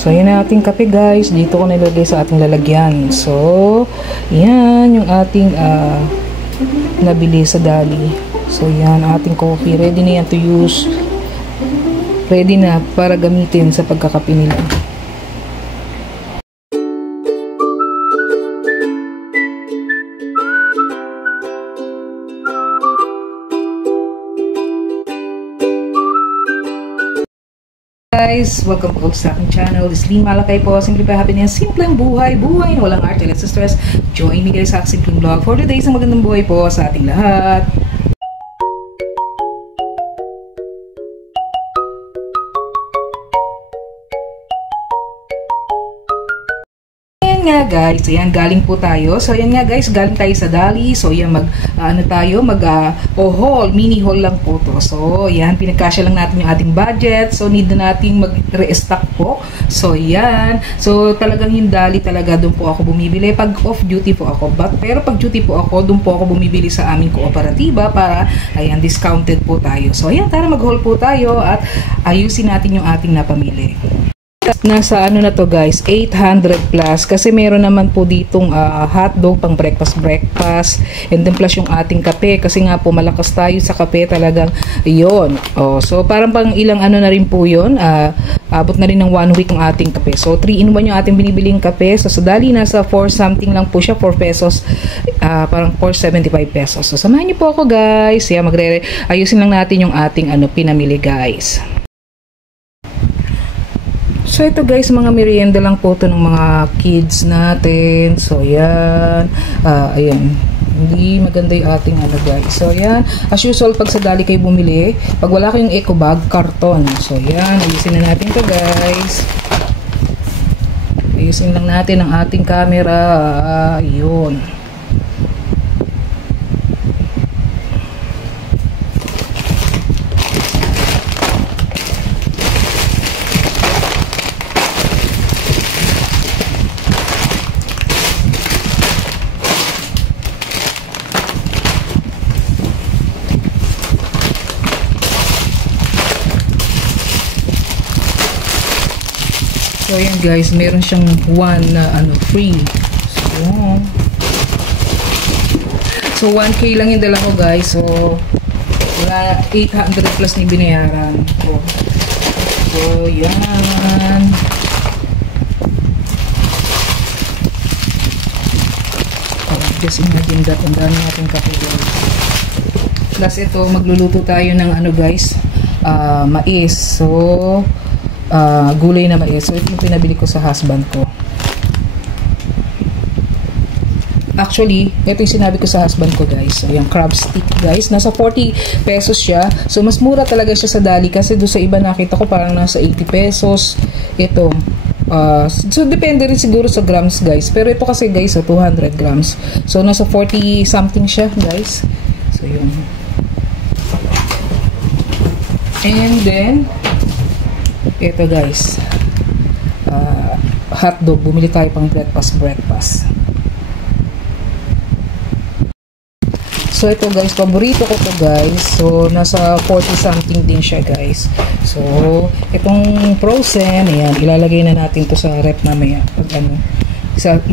So, yan ang ating kape guys. Dito ko nilagay sa ating lalagyan. So, yan yung ating nabili sa Dali. So, yan ating coffee. Ready na yan to use. Ready na para gamitin sa pagkakape nila. Guys, welcome po sa aking channel. Slim Malakay po. Simplify Happiness. Simpleng buhay. Buhay na walang arte. Let's stress. Join me guys sa aking simpleng vlog for today. Isang magandang buhay po sa ating lahat. Nga guys, ayan, galing po tayo. So ayan nga guys, galing tayo sa Dali. So ayan, haul, mini haul lang po to. So ayan, pinagkasya lang natin yung ating budget. So need na nating mag-restock po. So ayan, so talagang yung Dali talaga, doon po ako bumibili. Pag off duty po ako, pero pag duty po ako, doon po ako bumibili sa aming kooperatiba para ayan, discounted po tayo. So ayan, tara mag-haul po tayo at ayusin natin yung ating napamili. Nasa ano na to guys, 800 plus kasi meron naman po ditong hotdog pang breakfast and then plus yung ating kape kasi nga po malakas tayo sa kape talagang yon. So parang pang ilang ano na rin po yon, abot na rin ng 1 week ang ating kape. So 3 in 1 yung ating binibiling kape. So sa Dali nasa 4 something lang po siya, 4 pesos, parang 475 pesos. So samahan niyo po ako guys. Ayusin lang natin yung ating pinamili guys. So ito guys, mga merienda lang po ito ng mga kids natin. So yan, ayan, hindi maganda yung ating guys. So yan, as usual pag sa Dali kayo bumili, pag wala kayong eco bag, karton. So yan, ayusin na natin to guys. Ayusin lang natin ang ating camera. Yun. So ayan guys, meron siyang one na free. So 1K lang yung dala ko guys. So wala, 800 plus ni binayaran ko. So yan. Just imagine that, ang dami natin kape guys. Plus ito, magluluto tayo ng guys, mais. So gulay na mais. So ito yung pinabili ko sa husband ko. Actually, ito yung sinabi ko sa husband ko guys. So yung crab stick guys, nasa 40 pesos siya. So mas mura talaga siya sa Dali kasi doon sa iba nakita ko parang nasa 80 pesos. Ito so depende rin siguro sa grams guys. Pero ito kasi guys, 200 grams. So nasa 40 something siya guys. So yun. And then ito guys, hotdog. Bumili tayo pang breakfast. So ito guys, paborito ko to guys. So nasa 40 something din siya guys. So itong frozen, ayan, ilalagay na natin to sa rep mamaya. Pag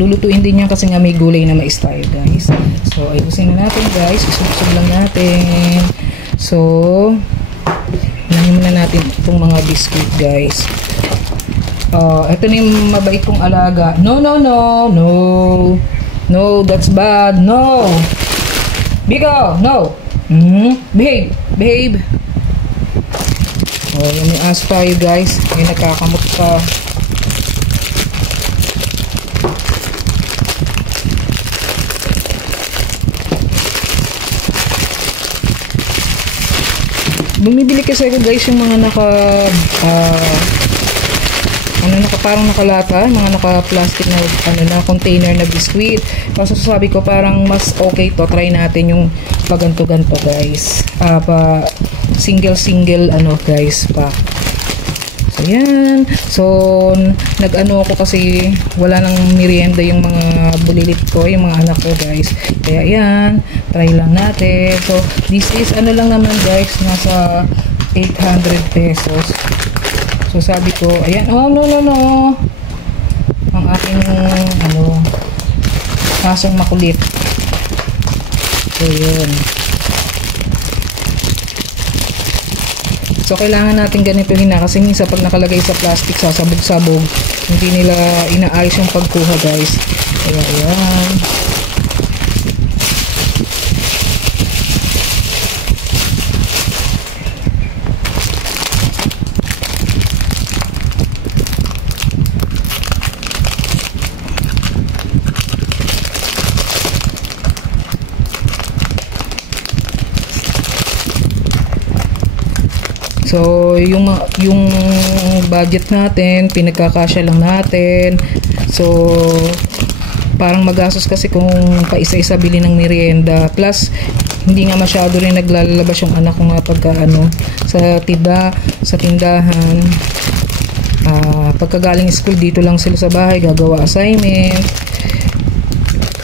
lulutuin din yan kasi nga may gulay na mais tayo guys. So ayusin na natin guys, isubsub lang natin. So nahin muna natin itong mga biscuit guys. Ito na yung mabait kong alaga. No, that's bad. No, Biko, no. Behave. Yung may aso tayo guys. May nakakamot pa. Bumibili kasi ako guys yung mga parang nakalata, mga naka-plastic na container na biscuit. Kasi sabi ko parang mas okay to, try natin yung paganto-ganto guys. Single guys pa. So yan. So nag-ano ako kasi wala nang merienda yung mga bulilit ko, yung mga anak ko guys. Kaya yan, try lang natin. So this is lang naman guys, nasa 800 pesos. So sabi ko, ayan, oh no no no. Ang aking kasong makulit. So yun. So kailangan natin ganituhin na kasi minsan pag nakalagay sa plastic, sasabog-sabog, hindi nila inaayos yung pagkuha, guys. Kaya ayan. So, yung budget natin, pinagkakasya lang natin. So, parang magastos kasi kung paisa-isa bili ng merienda. Plus, hindi nga masyado rin naglalabas yung anak ko nga pagka sa tindahan. Pagkagaling school, dito lang sila sa bahay, gagawa assignment.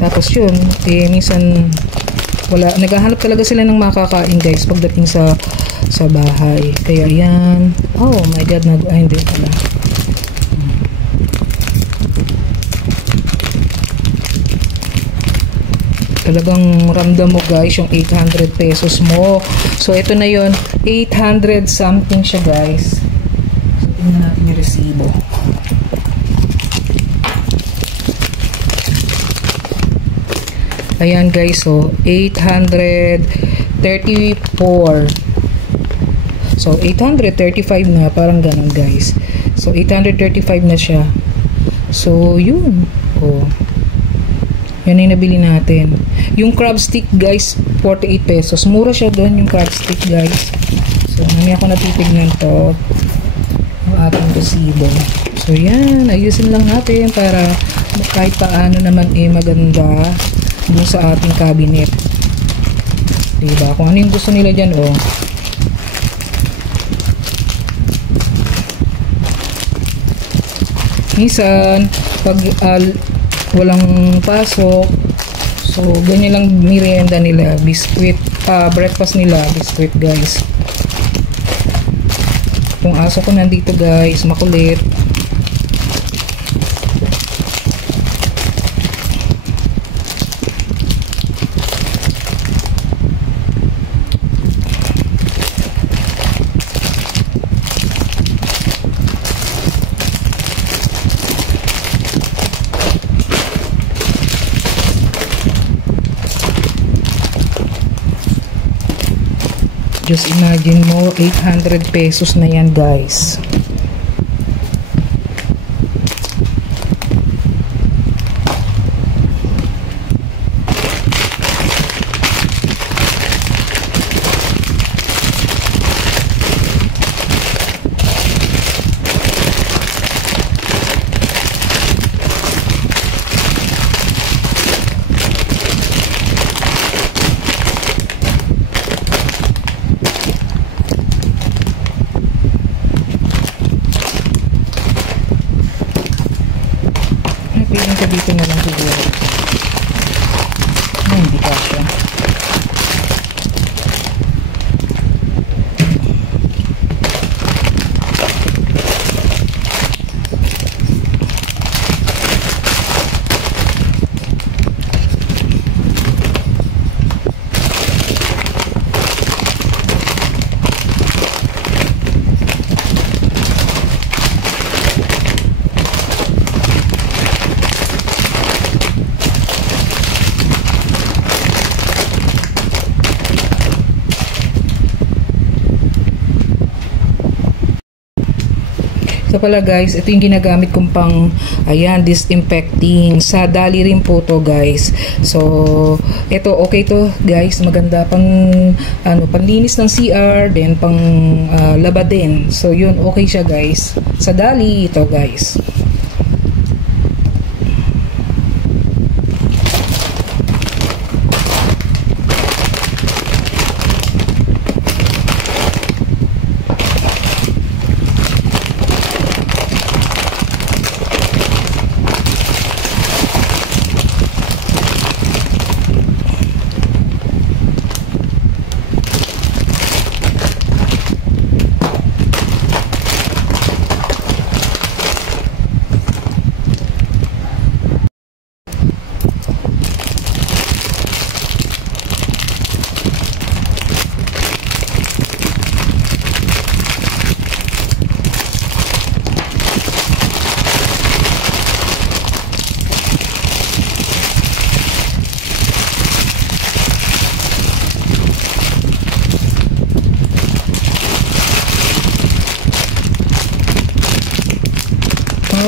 Tapos yun, minsan naghahanap talaga sila ng makakain, guys, pagdating sa bahay. Kaya yan. Oh my god, hindi pala. Talagang ramdam mo, guys, yung 800 pesos mo. So ito na yun, 800 something siya, guys. So tingnan natin yung resibo. Ayan, guys, so 834. So 835 na, parang ganun, guys. So 835 na siya. So yun. Oh. Yan yung nabili natin. Yung crab stick, guys, 48 pesos. Mura siya doon yung crab stick, guys. So mamaya ako natitignan to. Ang ating resibo. So yan, ayusin lang natin para kahit paano naman maganda dun sa ating cabinet. Diba? Kung ano yung gusto nila dyan, oh. Minsan, pag walang pasok, so ganyan lang merienda nila, biscuit, breakfast nila, biscuit, guys. Kung aso ko nandito, guys, makulit. Just imagine mo, 800 pesos na yan, guys. Dito na lang siguro. Hindi kasya. So pala, guys, ito yung ginagamit kong pang, ayan, disinfecting. Sa Dali rin po to, guys. So, ito, okay to, guys. Maganda pang, panlinis ng CR, then pang laba din. So, yun, okay siya, guys. Sa Dali, ito, guys.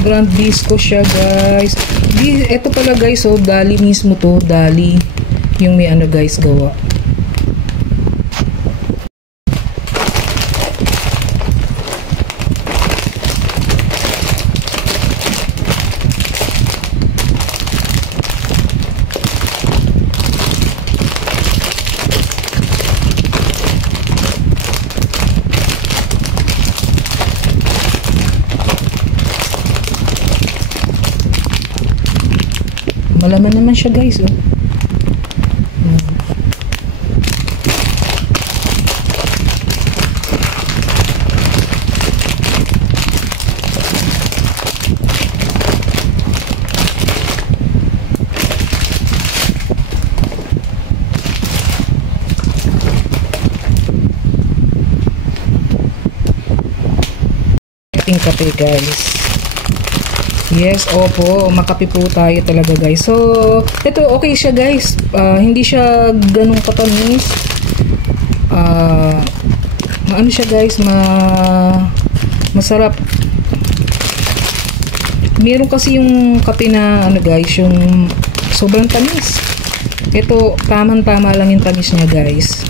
Grand Disco siya, guys. Ito pala, guys, oh, Dali mismo to. Dali. Yung may ano, guys, gawa. Malaman naman siya, guys, oh. Ating kape, guys. Yes, opo, makape po tayo talaga, guys. So, ito okay siya, guys. Hindi siya ganun katamis. Ano siya, guys, masarap. Meron kasi yung kape na ano, guys, yung sobrang tamis. Ito, tamang-tama lang yung tamis niya, guys.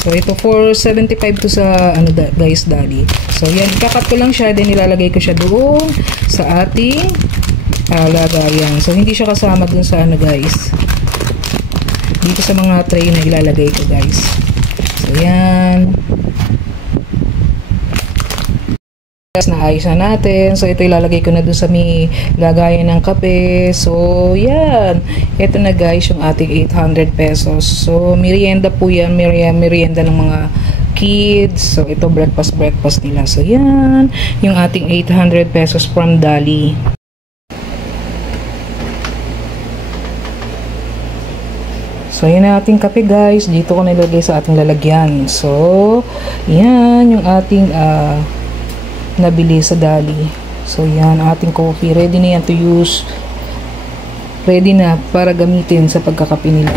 So, ito for 75 to sa ano, guys, Dali. So, yan, kakat ko lang siya, then ilalagay ko siya doon sa ating lagayan. So, hindi siya kasama doon sa ano, guys. Dito sa mga tray na ilalagay ko, guys. So, yan. Naayos na natin. So, ito ilalagay ko na doon sa may lagayan ng kape. So, yan. Ito na, guys, yung ating 800 pesos. So, merienda po yan. Merienda ng mga kids. So, ito breakfast nila. So, yan. Yung ating 800 pesos from Dali. So, yan ang ating kape, guys. Dito ko nilagay sa ating lalagyan. So, yan yung ating nabili sa Dali. So, yan, ating coffee. Ready na yan to use. Ready na para gamitin sa pagkakape nila.